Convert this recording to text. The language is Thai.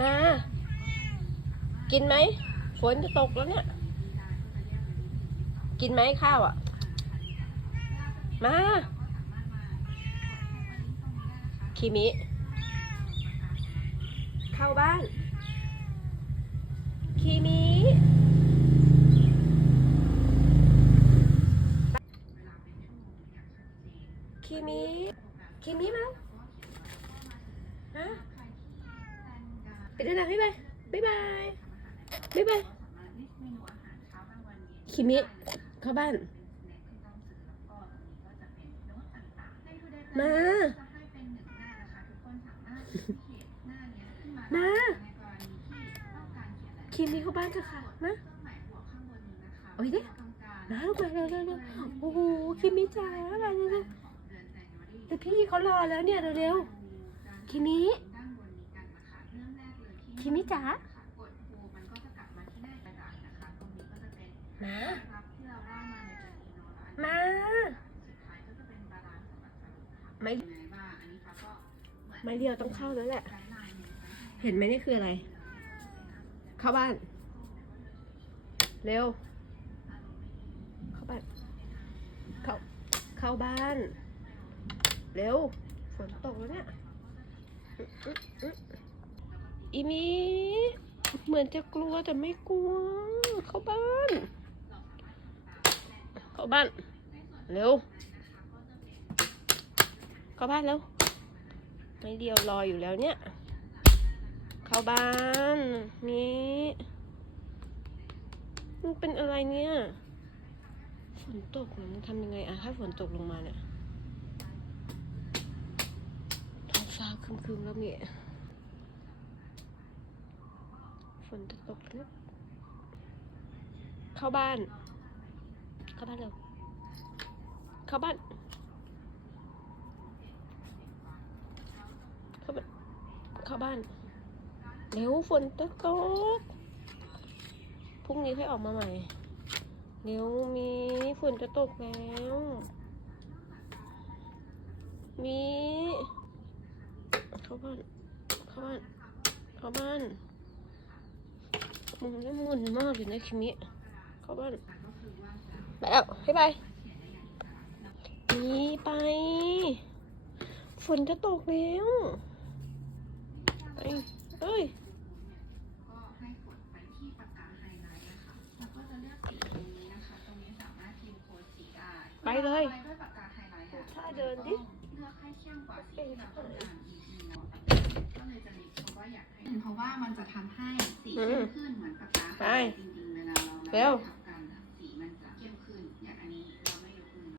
มา กินไหมฝนจะตกแล้วเนี่ย กินไหมข้าวอะ มาคิมิ เข้าบ้านคิมิคิมิคิมิมาฮะ ปเดินทางบ๊ายบายบ๊ายบายบ๊ายบายคิมิเข้าบ้าน มา มา คิมิเข้าบ้านเถอะค่ะ มาโอ้ยเด้มาลูกมาเร็วเร็วเร็วโอ้โห คิมิจ๋าอะไรเร็วเร็วแต่พี่เขารอแล้วเนี่ยเร็วเร็วคิมิ คิมิจ๋ามามา ไม่ไม่เดียวต้องเข้าแล้วแหละ เห็นไหมนี่คืออะไร เข้าบ้าน เร็ว เข้าบ้าน เข้า เข้าบ้าน เร็ว ฝนตกแล้วเนี่ย อีมีเหมือนจะกลัวแต่ไม่กลัว เข้าบ้าน เข้าบ้าน เร็ว เข้าบ้านแล้ว ไม่เดียวรออยู่แล้วเนี่ย เข้าบ้านนี่มันเป็นอะไรเนี่ยฝนตกมันทำยังไงอะถ้าฝนตกลงมาเนี่ยท้องฟ้าครึมๆแล้วเนี่ย ฝนจะตกแล้วเข้าบ้าน เข้าบ้านเร็ว เข้าบ้าน เข้าบ้าน เข้าบ้าน เร็วฝนจะตก พรุ่งนี้ค่อยออกมาใหม่ เร็วมีฝนจะตกแล้ว มี เข้าบ้าน เข้าบ้าน เข้าบ้าน มึงได้มุนมากเลยนะคิมิเข้าบ้านไปแล้วบ๊ายบายนี่ไป ฝนจะตกแล้วไปเอ้ยไปเลยถ้าเดินดิเพราะว่ามันจะทำให้สีเข้มขึ้น เหมือนปากกาไฮไลท์จริงๆเวลาเรา เร็ว ทำ